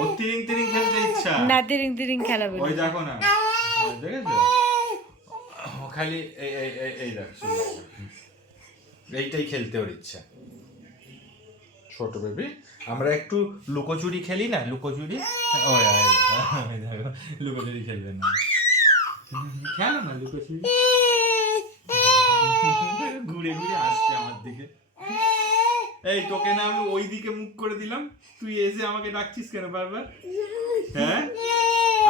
ও তিরিং তিরিং খেলতে ইচ্ছা না, তিরিং তিরিং খেলাবে ওই না। দেখো না, দেখেছো? ও খালি এই এই এই এই দেখ, এইটাই খেলতে ওর ইচ্ছা। ছোট বেবি, আমরা একটু লুকোচুরি খেলি না, লুকোচুরি। ওই দেখো, লুকোচুরি খেলবে না, খেলো না লুকোচুরি। ঘুরে ঘুরে আসছে আমার দিকে। এই তোকে না আমি ওই দিকে মুখ করে দিলাম, তুই এসে আমাকে ডাকছিস কেন বারবার? হ্যাঁ,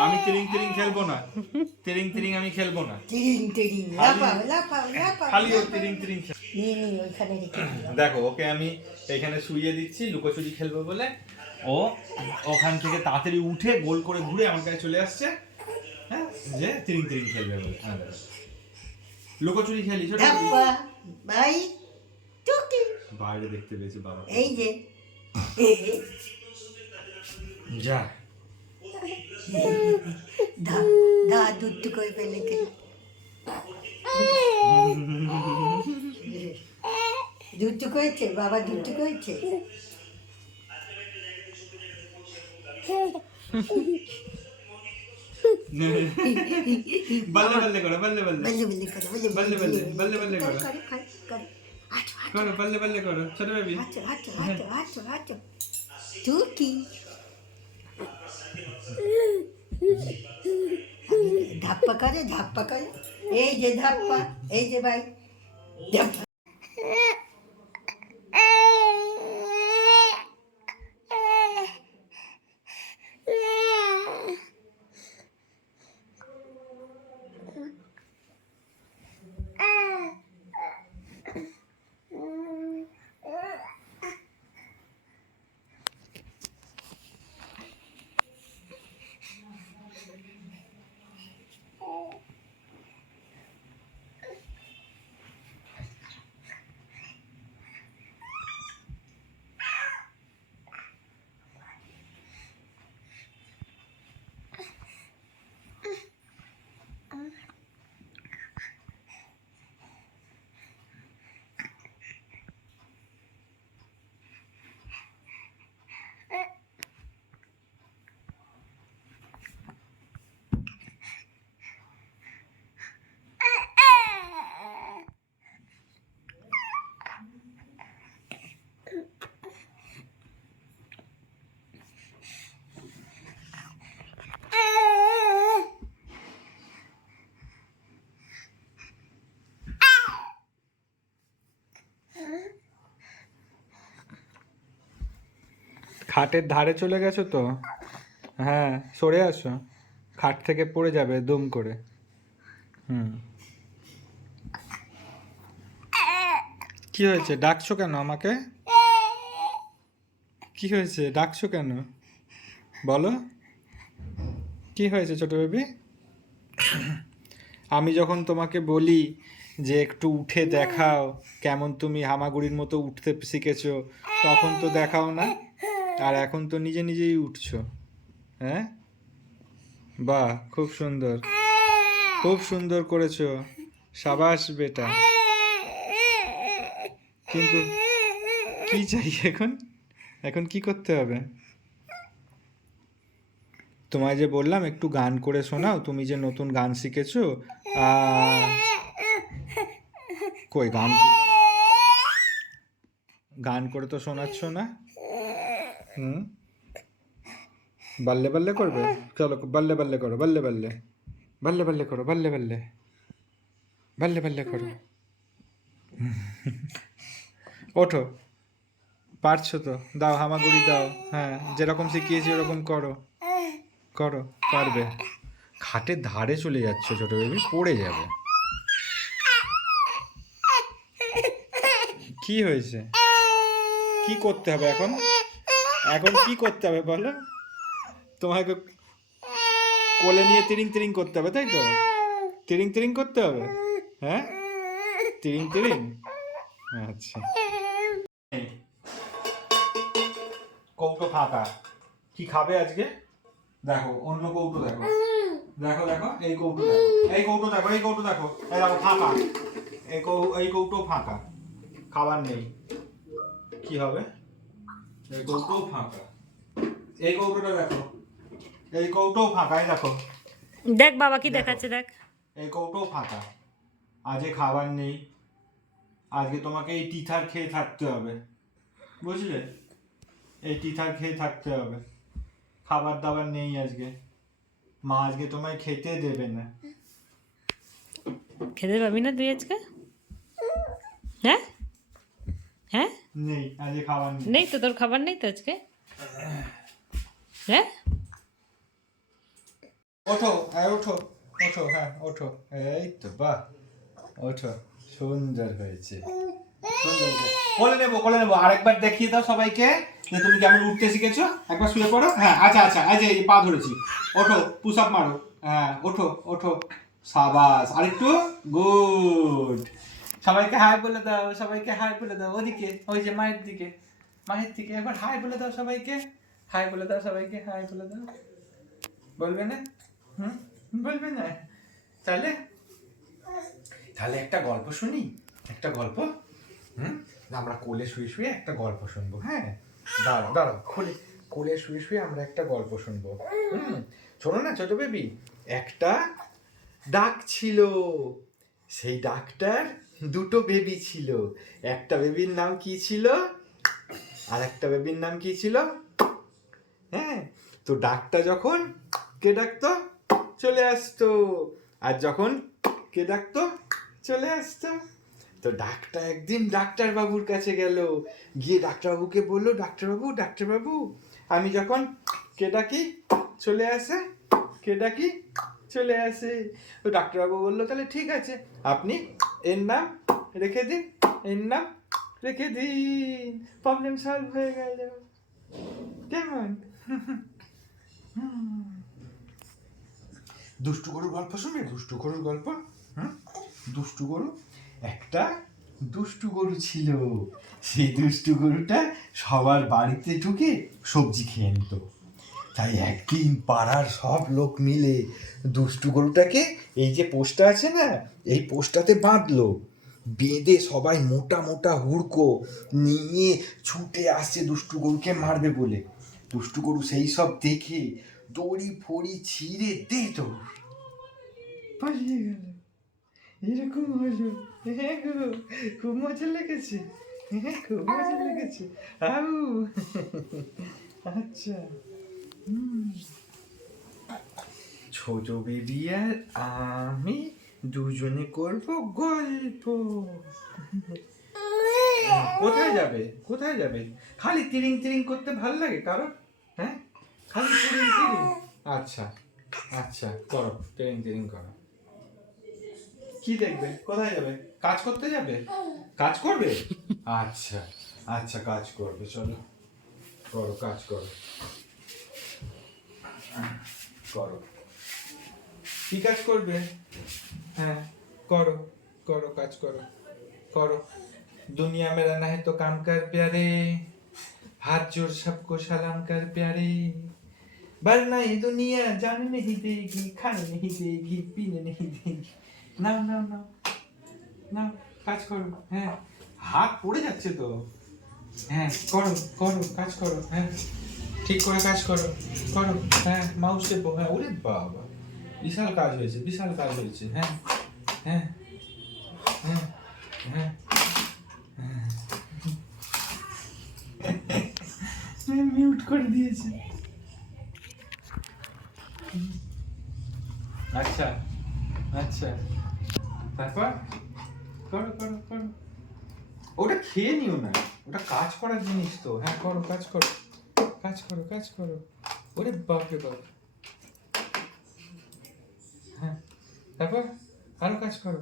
আমি তিরিং তিরিং খেলবো না, তিরিং তিরিং আমি খেলবো না। তিরিং তিরিং লাফাও লাফাও লাফাও। খালি ও তিরিং তিরিং খেল। নিয়ে নিয়ে ওইখানে রেখে দিও। দেখো ওকে আমি এখানে শুইয়ে দিচ্ছি লুকোচুরি খেলবো বলে, ও ওখান থেকে তাড়াতাড়ি উঠে গোল করে ঘুরে আমার কাছে চলে আসছে। হ্যাঁ, যে তিরিং তিরিং খেলবে বলে। হ্যাঁ, দেখো। লুকোচুরি খেলি ছোট। ধাপ্পা ভাই টুকি। বাইরে দেখতে পেয়েছি বাবা। এই যে যা দা দা দুধ করে ফেলেছে। দুধ করেছে বাবা, দুধ করেছে। বল্লে বল্লে করো, বল্লে বল্লে বল্লে বল্লে করো, বল্লে বল্লে বল্লে বল্লে বল্লে করো, করো করো করো। হাঁটো করো বল্লে বল্লে করো ছোট বেবি। হাঁটো হাঁটো হাঁটো হাঁটো হাঁটো। টুকি ধাপ্পা করে ধাপ্পা করে। এই যে ধাপ্পা, এই যে ভাই ধাপ্পা। খাটের ধারে চলে গেছো তো? হ্যাঁ, সরে আসো, খাট থেকে পড়ে যাবে দুম করে। কি হয়েছে, ডাকছো কেন আমাকে? কি হয়েছে, ডাকছো কেন বলো? কি হয়েছে ছোট বেবি? আমি যখন তোমাকে বলি যে একটু উঠে দেখাও কেমন তুমি হামাগুড়ির মতো উঠতে শিখেছো, তখন তো দেখাও না, আর এখন তো নিজে নিজেই উঠছো। হ্যাঁ, বাহ, খুব সুন্দর, খুব সুন্দর করেছো, সাবাস বেটা। কিন্তু কি চাই এখন? এখন কি করতে হবে? তোমায় যে বললাম একটু গান করে শোনাও, তুমি যে নতুন গান শিখেছো। কই গান, গান করে তো শোনাচ্ছ না। বল্লে বল্লে করবে, চলো বল্লে বল্লে করো, বল্লে বল্লে বল্লে বল্লে করো, বল্লে বল্লে বল্লে বল্লে করো। ওঠো, পারছো তো, দাও হামাগুড়ি দাও। হ্যাঁ, যেরকম শিখিয়েছি ওরকম করো, করো, পারবে। খাটের ধারে চলে যাচ্ছে ছোট বেবি, পড়ে যাবে। কি হয়েছে, কি করতে হবে এখন? এখন কি করতে হবে বলো? তোমাকে কোলে নিয়ে তিরিং তিরিং করতে হবে, তাই তো? তিরিং তিরিং করতে হবে। হ্যাঁ, তিরিং তিরিং। আচ্ছা, কৌটো ফাঁকা, কি খাবে আজকে? দেখো অন্য কৌটো দেখো, দেখো দেখো এই কৌটো দেখো, এই কৌটো দেখো, এই কৌটো দেখো, এই দেখো ফাঁকা, এই কৌটো ফাঁকা, খাবার নেই। কি হবে? এই কৌটো ফাঁকা, এই কৌটোটা দেখো, এই কৌটো ফাঁকাই দেখো, দেখ বাবা কি দেখাচ্ছে দেখ। এই কৌটো ফাঁকা। আজকে খাবার নেই, আজকে তোমাকে এই টিথার খেয়ে থাকতে হবে, বুঝলে? এই টিথার খেয়ে থাকতে হবে, খাবার দাবার নেই আজকে, মা আজকে তোমায় খেতে দেবে না। খেতে পাবি না তুই আজকে? হ্যাঁ হ্যাঁ, নেই আজকে খাবার নেই। নেই তো, তোর খাবার নেই তো আজকে? হ্যাঁ ওঠো, হ্যাঁ ওঠো, ওঠো, হ্যাঁ ওঠো, এই তো বাহ, ওঠো, সুন্দর হয়েছে, সুন্দর হয়েছে। কোলে নেবো, আরেকবার দেখিয়ে দাও সবাইকে যে তুমি কেমন উঠতে শিখেছো। একবার শুয়ে পড়ো, হ্যাঁ আচ্ছা আচ্ছা, এই যে এই পা ধরেছি, ওঠো, পুশ আপ মারো, হ্যাঁ ওঠো ওঠো, সাবাস, আরেকটু, গুড। সবাইকে হাই বলে দাও, সবাইকে হাই বলে দাও, ওদিকে ওই যে মায়ের দিকে, মায়ের দিকে একবার হাই বলে দাও সবাইকে, হাই বলে দাও সবাইকে, হাই বলে দাও। বলবে না? বলবে না? তাহলে তাহলে একটা গল্প শুনি, একটা গল্প। আমরা কোলে শুয়ে শুয়ে একটা গল্প শুনবো, হ্যাঁ? দাঁড়াও দাঁড়াও, কোলে শুয়ে শুয়ে আমরা একটা গল্প শুনবো। শোনো না ছোট বেবি, একটা ডাক ছিল, সেই ডাকটার দুটো বেবি ছিল। একটা বেবির নাম কি ছিল, আর একটা বেবির নাম কি ছিল? হ্যাঁ, তো ডাকটা যখন কে ডাকতো চলে আসতো, আর যখন কে ডাকতো চলে আসতো। তো ডাকটা একদিন ডাক্তার বাবুর কাছে গেল, গিয়ে ডাক্তার বাবুকে বললো, ডাক্তার বাবু আমি যখন কে ডাকি চলে আসে, কে ডাকি চলে আসে। তো ডাক্তার বাবু বললো তাহলে ঠিক আছে, আপনি এর নাম রেখে দিন, এর নাম রেখে দিন, প্রবলেম সলভ হয়ে গেল। কেমন? দুষ্টু গরুর গল্প শুনবে? দুষ্টু গরুর গল্প। দুষ্টু গরু, একটা দুষ্টু গরু ছিল, সেই দুষ্টু গরুটা সবার বাড়িতে ঢুকে সবজি খেয়ে নিত। তাই একদিন পাড়ার সব লোক মিলে দুষ্টু গরুটাকে এই যে পোস্টটা আছে না, এই পোস্টটাতে বাঁধলো, বেঁধে সবাই মোটা মোটা হুড়কো নিয়ে ছুটে আসছে দুষ্টু গরুকে মারবে বলে। দুষ্টু গরু সেই সব দেখে দড়ি ফড়ি ছিঁড়ে দে তো পালিয়ে গেল। এরকম হলো, হ্যাঁ গো, খুব মজা লেগেছে, হ্যাঁ খুব মজা লেগেছে। আউ আচ্ছা, ছোট বেবি আর আমি দুজনে করব গল্প। কোথায় যাবে, কোথায় যাবে? খালি তিরিং তিরিং করতে ভাল লাগে কারো? হ্যাঁ, খালি তিরিং তিরিং। আচ্ছা আচ্ছা, করো, তিরিং তিরিং করো। কি দেখবে? কোথায় যাবে? কাজ করতে যাবে? কাজ করবে? আচ্ছা আচ্ছা, কাজ করবে, চলো করো, কাজ করো, করো। কি কাজ করবে? হ্যাঁ করো, করো কাজ করো, করো। दुनिया में रहना है तो काम कर प्यारे, हाथ जोड़ सबको सलाम कर प्यारे, वरना ये दुनिया जाने नहीं देगी, खाने नहीं देगी, पीने नहीं देगी। নাও নাও নাও নাও, কাজ করো। হ্যাঁ, হাত পড়ে যাচ্ছে তো। হ্যাঁ করো করো, কাজ করো, হ্যাঁ ঠিক করে কাজ করো, করো। হ্যাঁ মাউস টেপো, হ্যাঁ, ওরে বাবা, বিশাল কাজ হয়েছে, বিশাল কাজ হয়েছে। হ্যাঁ হ্যাঁ হ্যাঁ হ্যাঁ, মিউট করে দিয়েছে। আচ্ছা আচ্ছা, তারপর করো করো করো। ওটা খেয়ে নিও না, ওটা কাজ করার জিনিস তো। হ্যাঁ করো, কাজ করো, কাজ করো, কাজ করো। ওরে বাপ রে বাপ। হ্যাঁ, তারপর আরো কাজ করো।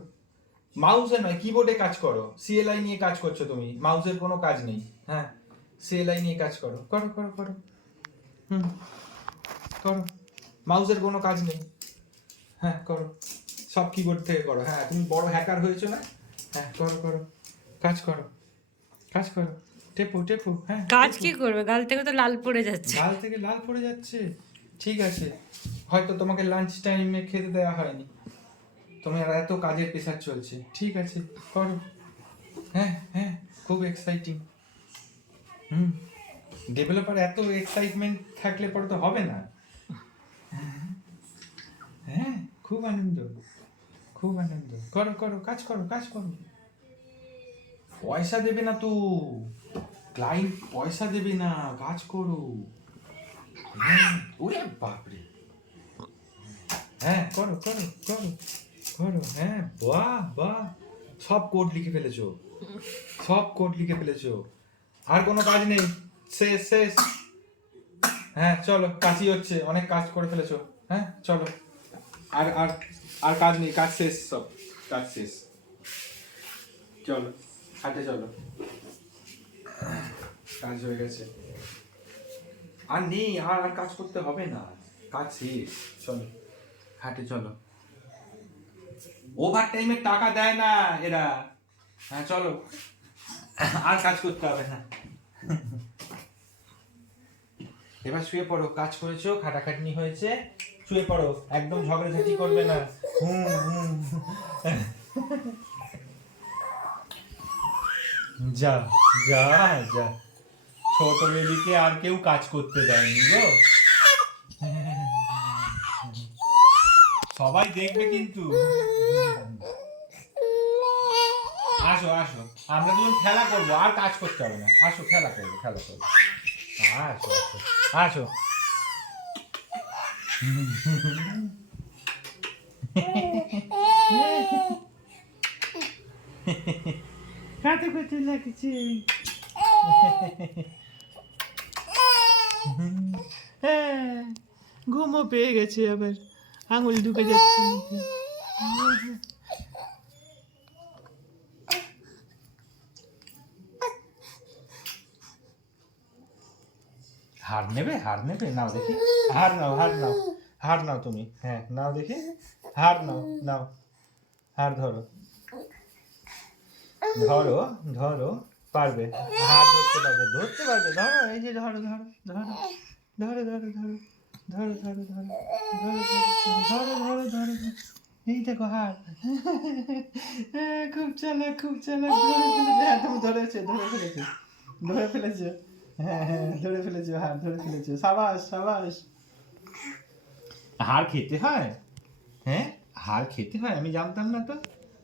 মাউসে নয়, কিবোর্ডে কাজ করো। সিএলআই নিয়ে কাজ করছো তুমি, মাউসের কোনো কাজ নেই। হ্যাঁ, সিএলআই নিয়ে কাজ করো, করো করো করো। করো, মাউসের কোনো কাজ নেই। হ্যাঁ করো, সব কিবোর্ড থেকে করো। হ্যাঁ, তুমি বড় হ্যাকার হয়েছো না? হ্যাঁ করো করো, কাজ করো, কাজ করো, টেপো টেপো। হ্যাঁ, কাজ কি করবে, গাল থেকে তো লাল পড়ে যাচ্ছে। গাল থেকে লাল পড়ে যাচ্ছে, ঠিক আছে, হয়তো তোমাকে লাঞ্চ টাইমে খেতে দেওয়া হয়নি, তোমার এত কাজের প্রেশার চলছে, ঠিক আছে করো। হ্যাঁ হ্যাঁ, খুব এক্সাইটিং। ডেভেলপার এত এক্সাইটমেন্ট থাকলে পরে তো হবে না। হ্যাঁ, খুব আনন্দ, খুব আনন্দ। করো করো, কাজ করো, কাজ করো। পয়সা দেবে না তো, ক্লায়েন্ট পয়সা দেবে না, কাজ করো। হ্যাঁ, ওরে বাপরে। হ্যাঁ, করো করো করো করো। হ্যাঁ, বাহ বাহ, সব কোড লিখে ফেলেছো, সব কোড লিখে ফেলেছো। আর কোনো কাজ নেই, শেষ শেষ। হ্যাঁ চলো, কাজই হচ্ছে, অনেক কাজ করে ফেলেছো। হ্যাঁ চলো, আর আর আর কাজ নেই, কাজ শেষ, সব কাজ শেষ। চলো হাঁটে চলো, কাজ হয়ে গেছে, আর নেই, আর আর কাজ করতে হবে না, কাজ শেষ। চলো হাঁটে চলো। ওভার টাইমের টাকা দেয় না এরা। হ্যাঁ চলো, আর কাজ করতে হবে না। এবার শুয়ে পড়ো, কাজ করেছো, খাটাখাটনি হয়েছে, শুয়ে পড়ো, একদম ঝগড়াঝাটি করবে না। হুম হুম। যা যা যা, ছোট বেবিকে আর কেউ কাজ করতে দেয়নি গো। সবাই দেখবে কিন্তু। আসো আসো, আমরা দুজন খেলা করবো, আর কাজ করতে হবে না। আসো, খেলা করবো, খেলা করবো। আসো আসো আসো। কাতে করতে লাগছে। হ্যাঁ, ঘুমও পেয়ে গেছে, আবার আঙুল ঢুকে যাচ্ছে মুখে। হার নেবে, হার নেবে, নাও দেখি, হার নাও, হার নাও, হার নাও তুমি। হ্যাঁ নাও দেখি, হার নাও, নাও হার ধরো, ধরো ধরো, পারবে, হার ধরতে পারবে, ধরতে পারবে, ধরো, এই যে ধরো ধরো ধরো ধরো ধরো ধরো ধরো ধরো ধরো ধরো ধরো ধরো, এই দেখো হার। খুব চালাক, খুব চালাক, ধরে ফেলেছে। হ্যাঁ তুমি ধরেছে, ধরে ফেলেছে, ধরে ফেলেছে। হ্যাঁ হ্যাঁ, ধরে ফেলেছো, হার ধরে ফেলেছো, সাবাস সাবাস। হার খেতে হয়? হ্যাঁ, হার খেতে হয়, আমি জানতাম না তো।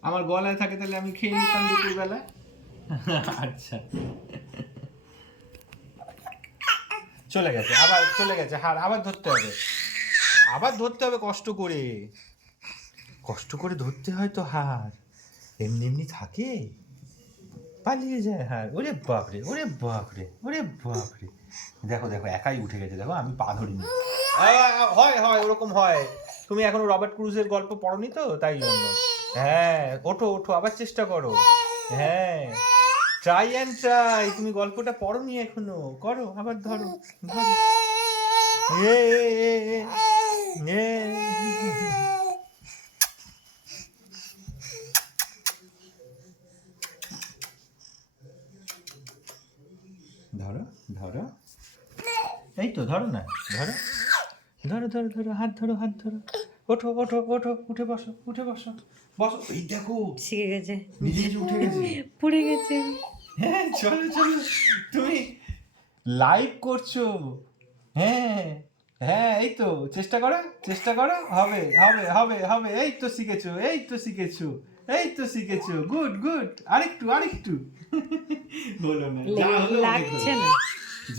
আমার গলায় থাকে, তাহলে আমি খেয়ে নিতাম দুপুর বেলায়। আচ্ছা, চলে গেছে, আবার চলে গেছে হার, আবার ধরতে হবে, আবার ধরতে হবে, কষ্ট করে, কষ্ট করে ধরতে হয় তো হার, এমনি এমনি থাকে, পালিয়ে যায় হার। ওরে বাপরে, ওরে বাপরে, ওরে বাপরে। দেখো দেখো, একাই উঠে গেছে, দেখো আমি পা ধরিনি। হয় হয়, ওরকম হয়। তুমি এখনো রবার্ট ক্রুজের গল্প পড়োনি তো, তাই জন্য। হ্যাঁ, ওঠো ওঠো, আবার চেষ্টা করো। হ্যাঁ, ট্রাই অ্যান্ড ট্রাই, তুমি গল্পটা পড়োনি এখনো, করো, আবার ধরো ধরো। এ এ এ এ, এ। ধরো ধরো, এই তো ধরো না, ধরো ধরো ধরো ধরো, হাত ধরো, হাত ধরো, ওঠো ওঠো ওঠো, উঠে বসো, উঠে বসো, বসো। এই দেখো, শিখে গেছে, নিজে নিজে উঠে গেছে। পড়ে গেছে। হ্যাঁ চলো চলো, তুমি লাইভ করছো। হ্যাঁ হ্যাঁ, এই তো, চেষ্টা করো, চেষ্টা করো, হবে হবে হবে হবে, এই তো শিখেছো, এই তো শিখেছো, এই তো শিখেছো, গুড গুড, আরেকটু আরেকটু। হলো না, যা হলো অনেক লাগছে হলো, না।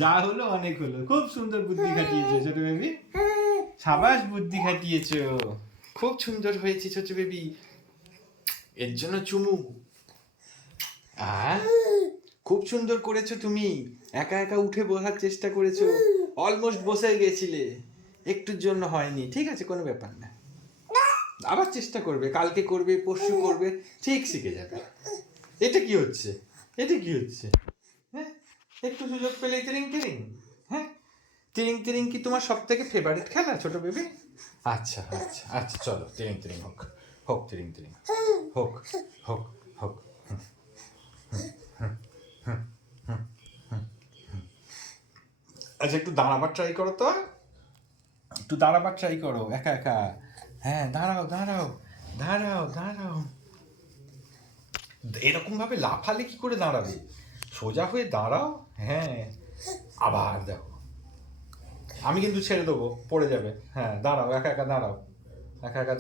যা হলো অনেক হলো। খুব সুন্দর বুদ্ধি খাটিয়েছো ছোট বেবি, সাবাস, বুদ্ধি খাটিয়েছো, খুব সুন্দর হয়েছে ছোট বেবি, এর জন্য চুমু। খুব সুন্দর করেছো তুমি, একা একা উঠে বসার চেষ্টা করেছো, অলমোস্ট বসে গেছিলে, একটুর জন্য হয়নি, ঠিক আছে, কোনো ব্যাপার না, আবার চেষ্টা করবে, কালকে করবে, পরশু করবে, ঠিক শিখে যাবে। এটা কি হচ্ছে, এটা কি হচ্ছে? হ্যাঁ, একটু সুযোগ পেলে তিরিং তিরিং। হ্যাঁ, তিরিং তিরিং কি তোমার সব থেকে ফেভারিট খেলা ছোট বেবি? আচ্ছা আচ্ছা আচ্ছা, চলো তিরিং তিরিং হোক, হোক তিরিং তিরিং, হোক হোক হোক। আচ্ছা, একটু দাঁড়াবার ট্রাই করো তো, একটু দাঁড়াবার ট্রাই করো একা একা। হ্যাঁ, দাঁড়াও দাঁড়াও দাঁড়াও দাঁড়াও, এরকম ভাবে লাফালে কি করে দাঁড়াবে, সোজা হয়ে দাঁড়াও। হ্যাঁ, আবার দেখো, আমি কিন্তু ছেড়ে দেবো, পড়ে যাবে। হ্যাঁ দাঁড়াও, একা একা দাঁড়াও, একা একা